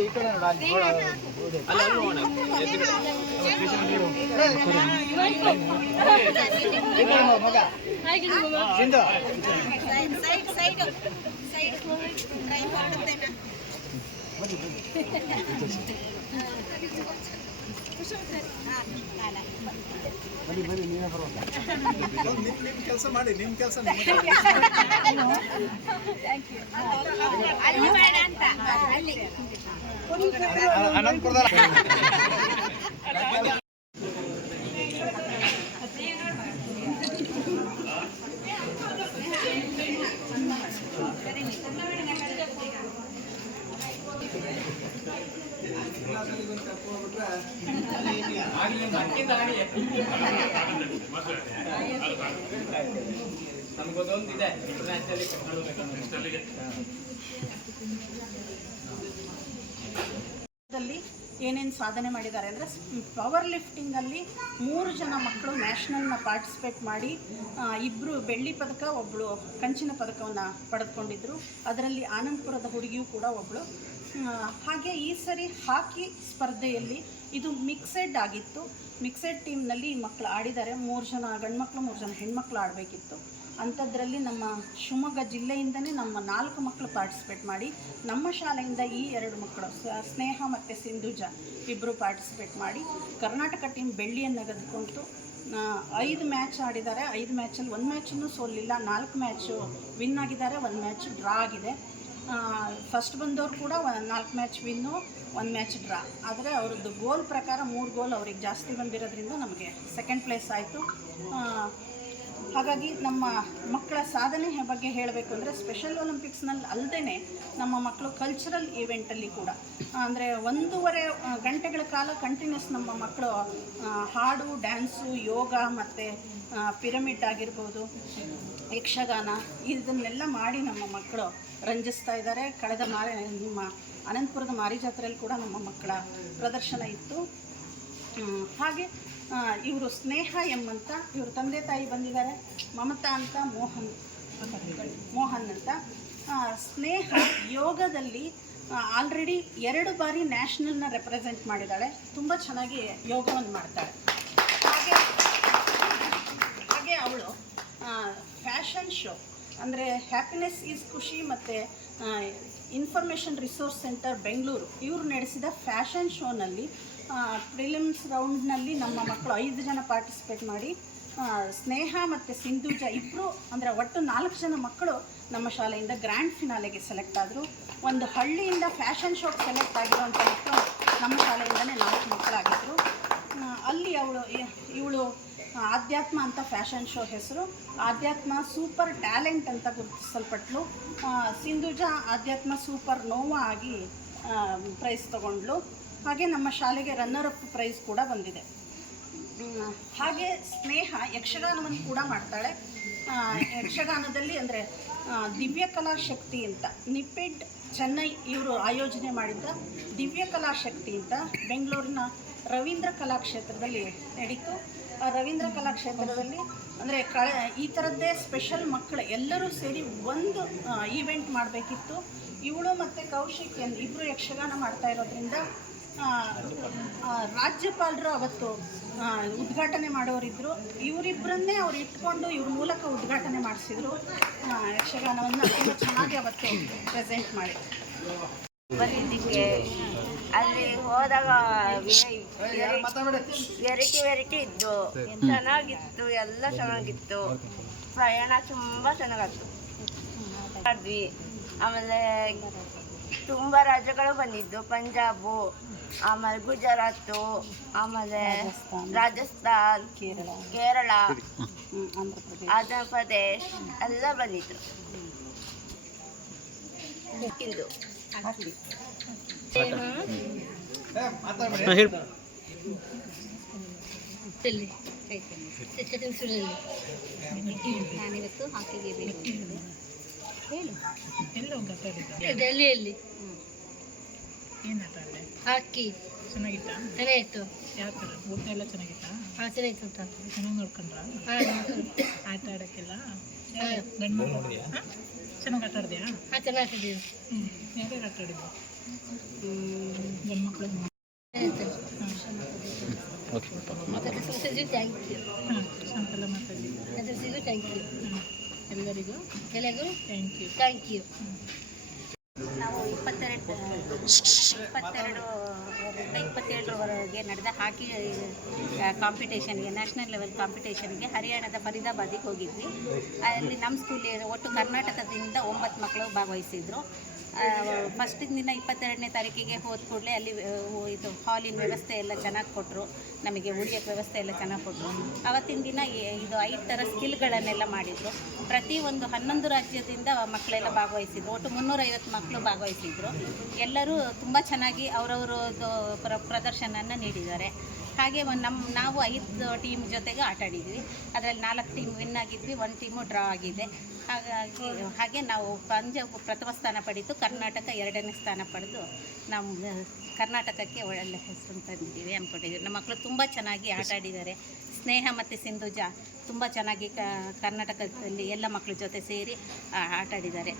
ಈ ಕಡೆ ಮಗ ಸಿಂಧು ಬರೀ ನೀವೇ ಬರೋಲ್ಲ ನಿಮ್ಮ ಕೆಲಸ ಮಾಡಿ ನಿಮ್ಮ ಕೆಲಸ ಅನಂತಪುರದ ಏನೇನು ಸಾಧನೆ ಮಾಡಿದ್ದಾರೆ ಅಂದರೆ ಪವರ್ ಲಿಫ್ಟಿಂಗಲ್ಲಿ 3 ಜನ ಮಕ್ಕಳು ನ್ಯಾಷನಲ್ನ ಪಾರ್ಟಿಸಿಪೇಟ್ ಮಾಡಿ 2 ಬೆಳ್ಳಿ ಪದಕ, ಒಬ್ಬಳು ಕಂಚಿನ ಪದಕವನ್ನು ಪಡೆದುಕೊಂಡಿದ್ದರು. ಅದರಲ್ಲಿ ಆನಂದಪುರದ ಹುಡುಗಿಯೂ ಕೂಡ ಒಬ್ಬಳು. ಹಾಗೆ ಈ ಸರಿ ಹಾಕಿ ಸ್ಪರ್ಧೆಯಲ್ಲಿ ಇದು ಮಿಕ್ಸೆಡ್ ಆಗಿತ್ತು. ಮಿಕ್ಸೆಡ್ ಟೀಮ್ನಲ್ಲಿ ಮಕ್ಕಳು ಆಡಿದ್ದಾರೆ. 3 ಜನ ಗಂಡ್ಮಕ್ಳು 3 ಜನ ಹೆಣ್ಮಕ್ಳು ಆಡಬೇಕಿತ್ತು. ಅಂಥದ್ರಲ್ಲಿ ನಮ್ಮ ಶಿವಮೊಗ್ಗ ಜಿಲ್ಲೆಯಿಂದನೇ ನಮ್ಮ 4 ಮಕ್ಕಳು ಪಾರ್ಟಿಸಿಪೇಟ್ ಮಾಡಿ, ನಮ್ಮ ಶಾಲೆಯಿಂದ ಈ 2 ಮಕ್ಕಳು ಸ್ನೇಹ ಮತ್ತು ಸಿಂಧುಜ ಇಬ್ಬರು ಪಾರ್ಟಿಸಿಪೇಟ್ ಮಾಡಿ ಕರ್ನಾಟಕ ಟೀಮ್ ಬೆಳ್ಳಿಯನ್ನು ಗೆದ್ದುಕೊಂಡು 5 ಮ್ಯಾಚ್ ಆಡಿದ್ದಾರೆ. 5 ಮ್ಯಾಚಲ್ಲಿ 1 ಮ್ಯಾಚನ್ನು ಸೋಲಿಲ್ಲ. 4 ಮ್ಯಾಚು ವಿನ್ ಆಗಿದ್ದಾರೆ, 1 ಮ್ಯಾಚ್ ಡ್ರಾ ಆಗಿದೆ. ಫಸ್ಟ್ ಬಂದವರು ಕೂಡ 4 ಮ್ಯಾಚ್ ವಿನ್ನು, 1 ಮ್ಯಾಚ್ ಡ್ರಾ. ಆದರೆ ಅವ್ರದ್ದು ಗೋಲ್ ಪ್ರಕಾರ 3 ಗೋಲ್ ಅವ್ರಿಗೆ ಜಾಸ್ತಿ ಬಂದಿರೋದ್ರಿಂದ ನಮಗೆ ಸೆಕೆಂಡ್ ಪ್ಲೇಸ್ ಆಯಿತು. ಹಾಗಾಗಿ ನಮ್ಮ ಮಕ್ಕಳ ಸಾಧನೆ ಬಗ್ಗೆ ಹೇಳಬೇಕು ಅಂದರೆ ಸ್ಪೆಷಲ್ ಒಲಿಂಪಿಕ್ಸ್ನಲ್ಲಿ ಅಲ್ಲದೇ ನಮ್ಮ ಮಕ್ಕಳು ಕಲ್ಚರಲ್ ಈವೆಂಟಲ್ಲಿ ಕೂಡ ಅಂದರೆ 1.5 ಗಂಟೆಗಳ ಕಾಲ ಕಂಟಿನ್ಯೂಸ್ ನಮ್ಮ ಮಕ್ಕಳು ಹಾಡು, ಡ್ಯಾನ್ಸು, ಯೋಗ ಮತ್ತು ಪಿರಮಿಡ್ ಆಗಿರ್ಬೋದು, ಯಕ್ಷಗಾನ ಇದನ್ನೆಲ್ಲ ಮಾಡಿ ನಮ್ಮ ಮಕ್ಕಳು ರಂಜಿಸ್ತಾ ಇದ್ದಾರೆ. ಕಳೆದ ನಿಮ್ಮ ಅನಂತಪುರದ ಮಾರಿ ಜಾತ್ರೆಯಲ್ಲಿ ಕೂಡ ನಮ್ಮ ಮಕ್ಕಳ ಪ್ರದರ್ಶನ ಇತ್ತು. ಹಾಗೆ ಇವರು ಸ್ನೇಹ ಅಂತ, ಇವರು ತಂದೆ ತಾಯಿ ಬಂದಿದ್ದಾರೆ, ಮಮತಾ ಅಂತ, ಮೋಹನ್ ಅಂತ. ಸ್ನೇಹ ಯೋಗದಲ್ಲಿ ಆಲ್ರೆಡಿ 2 ಬಾರಿ ನ್ಯಾಷನಲ್ನ ರೆಪ್ರೆಸೆಂಟ್ ಮಾಡಿದ್ದಾಳೆ. ತುಂಬ ಚೆನ್ನಾಗಿ ಯೋಗವನ್ನು ಮಾಡ್ತಾಳೆ. ಹಾಗೆ ಅವಳು ಫ್ಯಾಷನ್ ಶೋ ಅಂದರೆ ಹ್ಯಾಪಿನೆಸ್ ಈಸ್ ಖುಷಿ ಮತ್ತು ಇನ್ಫಾರ್ಮೇಷನ್ ರಿಸೋರ್ಸ್ ಸೆಂಟರ್ ಬೆಂಗಳೂರು ಇವರು ನಡೆಸಿದ ಫ್ಯಾಷನ್ ಶೋನಲ್ಲಿ ಪ್ರಿಲಿಮ್ಸ್ ರೌಂಡ್ನಲ್ಲಿ ನಮ್ಮ ಮಕ್ಕಳು 5 ಜನ ಪಾರ್ಟಿಸಿಪೇಟ್ ಮಾಡಿ ಸ್ನೇಹ ಮತ್ತು ಸಿಂಧುಜ ಇಬ್ಬರು ಅಂದರೆ ಒಟ್ಟು 4 ಜನ ಮಕ್ಕಳು ನಮ್ಮ ಶಾಲೆಯಿಂದ ಗ್ರ್ಯಾಂಡ್ ಫಿನಾಲೆಗೆ ಸೆಲೆಕ್ಟ್ ಆದರು. ಒಂದು ಹಳ್ಳಿಯಿಂದ ಫ್ಯಾಷನ್ ಶೋಗೆ ಸೆಲೆಕ್ಟ್ ಆಗಿರುವಂಥ ಮಕ್ಕಳು ನಮ್ಮ ಶಾಲೆಯಿಂದಲೇ 4 ಮಕ್ಕಳಾಗಿದ್ದರು. ಅಲ್ಲಿ ಇವಳು ಆಧ್ಯಾತ್ಮ ಅಂತ ಫ್ಯಾಷನ್ ಶೋ ಹೆಸರು. ಆಧ್ಯಾತ್ಮ ಸೂಪರ್ ಟ್ಯಾಲೆಂಟ್ ಅಂತ ಗುರುತಿಸಲ್ಪಟ್ಲು. ಸಿಂಧುಜಾ ಆಧ್ಯಾತ್ಮ ಸೂಪರ್ ನೋವಾ ಆಗಿ ಪ್ರೈಸ್ ತಗೊಂಡ್ಳು. ಹಾಗೆ ನಮ್ಮ ಶಾಲೆಗೆ ರನ್ನರ್ ಅಪ್ ಪ್ರೈಸ್ ಕೂಡ ಬಂದಿದೆ. ಹಾಗೆ ಸ್ನೇಹ ಯಕ್ಷಗಾನವನ್ನು ಕೂಡ ಮಾಡ್ತಾಳೆ. ಯಕ್ಷಗಾನದಲ್ಲಿ ಅಂದರೆ ದಿವ್ಯ ಕಲಾಶಕ್ತಿ ಅಂತ ನಿಪಿಡ್ ಚೆನ್ನೈ ಇವರು ಆಯೋಜನೆ ಮಾಡಿದ್ದ ದಿವ್ಯ ಕಲಾಶಕ್ತಿ ಅಂತ ಬೆಂಗಳೂರಿನ ರವೀಂದ್ರ ಕಲಾಕ್ಷೇತ್ರದಲ್ಲಿ ನಡೀತು. ಆ ರವೀಂದ್ರ ಕಲಾಕ್ಷೇತ್ರದಲ್ಲಿ ಅಂದರೆ ಈ ಥರದ್ದೇ ಸ್ಪೆಷಲ್ ಮಕ್ಕಳು ಎಲ್ಲರೂ ಸೇರಿ ಒಂದು ಈವೆಂಟ್ ಮಾಡಬೇಕಿತ್ತು. ಇವಳು ಮತ್ತು ಕೌಶಿಕ್ ಇಬ್ಬರು ಯಕ್ಷಗಾನ ಮಾಡ್ತಾ ಇರೋದ್ರಿಂದ ರಾಜ್ಯಪಾಲರು ಅವತ್ತು ಉದ್ಘಾಟನೆ ಮಾಡೋರಿದ್ದರು. ಇವರಿಬ್ಬರನ್ನೇ ಅವ್ರು ಇಟ್ಕೊಂಡು ಇವ್ರ ಮೂಲಕ ಉದ್ಘಾಟನೆ ಮಾಡಿಸಿದ್ರು. ಯಕ್ಷಗಾನವನ್ನು ತುಂಬ ಚೆನ್ನಾಗಿ ಅವತ್ತು ಪ್ರೆಸೆಂಟ್ ಮಾಡಿದ್ರು. ಬಂದಿದ್ದಕ್ಕೆ ಅಲ್ಲಿ ಹೋದಾಗ ವೆರೈಟಿ ಇದ್ದು ಚೆನ್ನಾಗಿತ್ತು, ಎಲ್ಲ ಚೆನ್ನಾಗಿತ್ತು. ಪ್ರಯಾಣ ತುಂಬ ಚೆನ್ನಾಗಿತ್ತು. ಆದ್ವಿ. ಆಮೇಲೆ ತುಂಬ ರಾಜ್ಯಗಳು ಬಂದಿದ್ದು, ಪಂಜಾಬು, ಆಮೇಲೆ ಗುಜರಾತು, ಆಮೇಲೆ ರಾಜಸ್ಥಾನ್, ಕೇರಳ, ಆಂಧ್ರ ಪ್ರದೇಶ್ ಎಲ್ಲ ಬಂದಿದ್ರು. ಇದು ನಾನಿವತ್ತು ಹಾಕಿಗೆ ಬೇಕು ಹೇಳು. ಡೆಲ್ಲಿಯಲ್ಲಿ ಹಾಕಿ ಚೆನ್ನಾಗಿತ್ತಾ? ಚೆನ್ನಾಗಿತ್ತು. ಯಾವ ಥರ ಊಟ ಎಲ್ಲ ಚೆನ್ನಾಗಿತ್ತಾ? ಹಾಂ ಚೆನ್ನಾಗಿತ್ತು. ಚೆನ್ನಾಗಿ ನೋಡ್ಕೊಂಡ್ರ? ಆಟ ಆಡೋಕ್ಕೆಲ್ಲ ಚೆನ್ನಾಗಿ ಆಟ ಆಡಿದ್ಯಾ? ಹಾಂ ಚೆನ್ನಾಗಿದ್ದೀವಿ. ಯಾರ್ಯಾರು ಆಟ ಆಡಿದ್ರು? ಗಂಡ್ಮಕ್ಳು ಅದರ ಸೊಸೈಟಿ ಥ್ಯಾಂಕ್ ಯು. ಅಂತೆಲ್ಲ ಮಾತಾಡಿ. ಅದರ ಸಿಗು ಥ್ಯಾಂಕ್ ಯು. ಎಲ್ಲರಿಗೂ ಎಲ್ಲರಿಗೂ ಥ್ಯಾಂಕ್ ಯು. Thank you. ನಾವು 22ವರೆಗೆ ನಡೆದ ಹಾಕಿ ಕಾಂಪಿಟೇಷನ್ಗೆ, ನ್ಯಾಷನಲ್ ಲೆವೆಲ್ ಕಾಂಪಿಟೇಷನ್ಗೆ ಹರಿಯಾಣದ ಫರೀದಾಬಾದಿಗೆ ಹೋಗಿದ್ವಿ. ಅಲ್ಲಿ ನಮ್ಮ ಸ್ಕೂಲಿಗೆ ಒಟ್ಟು ಕರ್ನಾಟಕದಿಂದ 9 ಮಕ್ಕಳು ಭಾಗವಹಿಸಿದ್ರು. ಫಸ್ಟ್ ದಿನ 22ನೇ ತಾರೀಕಿಗೆ ಹೋದ ಕೂಡಲೇ ಅಲ್ಲಿ ಇದು ಹಾಲಿನ ವ್ಯವಸ್ಥೆ ಎಲ್ಲ ಚೆನ್ನಾಗಿ ಕೊಟ್ಟರು, ನಮಗೆ ಉಳಿಯೋಕ್ಕೆ ವ್ಯವಸ್ಥೆ ಎಲ್ಲ ಚೆನ್ನಾಗಿ ಕೊಟ್ಟರು. ಆವತ್ತಿನ ದಿನ ಇದು 5 ಥರ ಸ್ಕಿಲ್ಗಳನ್ನೆಲ್ಲ ಮಾಡಿದರು. ಪ್ರತಿಯೊಂದು 11 ರಾಜ್ಯದಿಂದ ಮಕ್ಕಳೆಲ್ಲ ಭಾಗವಹಿಸಿದ್ರು. ಒಟ್ಟು 350 ಮಕ್ಕಳು ಭಾಗವಹಿಸಿದ್ರು. ಎಲ್ಲರೂ ತುಂಬ ಚೆನ್ನಾಗಿ ಅವರವರದ್ದು ಪ್ರದರ್ಶನನ ನೀಡಿದ್ದಾರೆ. ಹಾಗೆ ನಾವು 5 ಟೀಮ್ ಜೊತೆಗೆ ಆಟ ಆಡಿದ್ವಿ. ಅದರಲ್ಲಿ 4 ಟೀಮ್ ವಿನ್ ಆಗಿದ್ವಿ, 1 ಟೀಮು ಡ್ರಾ ಆಗಿದೆ. ಹಾಗೆ ನಾವು ಪಂಜಾಬ್ ಪ್ರಥಮ ಸ್ಥಾನ ಪಡೆದು, ಕರ್ನಾಟಕ 2ನೇ ಸ್ಥಾನ ಪಡೆದು ನಾವು ಕರ್ನಾಟಕಕ್ಕೆ ಒಳ್ಳೆ ಹೆಸರು ತಂದಿದ್ದೀವಿ ಅಂದ್ಕೊಂಡಿದ್ದೀವಿ. ನಮ್ಮ ಮಕ್ಕಳು ತುಂಬ ಚೆನ್ನಾಗಿ ಆಟ ಆಡಿದ್ದಾರೆ. ಸ್ನೇಹ ಮತ್ತು ಸಿಂಧುಜಾ ತುಂಬ ಚೆನ್ನಾಗಿ ಕರ್ನಾಟಕದಲ್ಲಿ ಎಲ್ಲ ಮಕ್ಕಳ ಜೊತೆ ಸೇರಿ ಆಟ ಆಡಿದ್ದಾರೆ.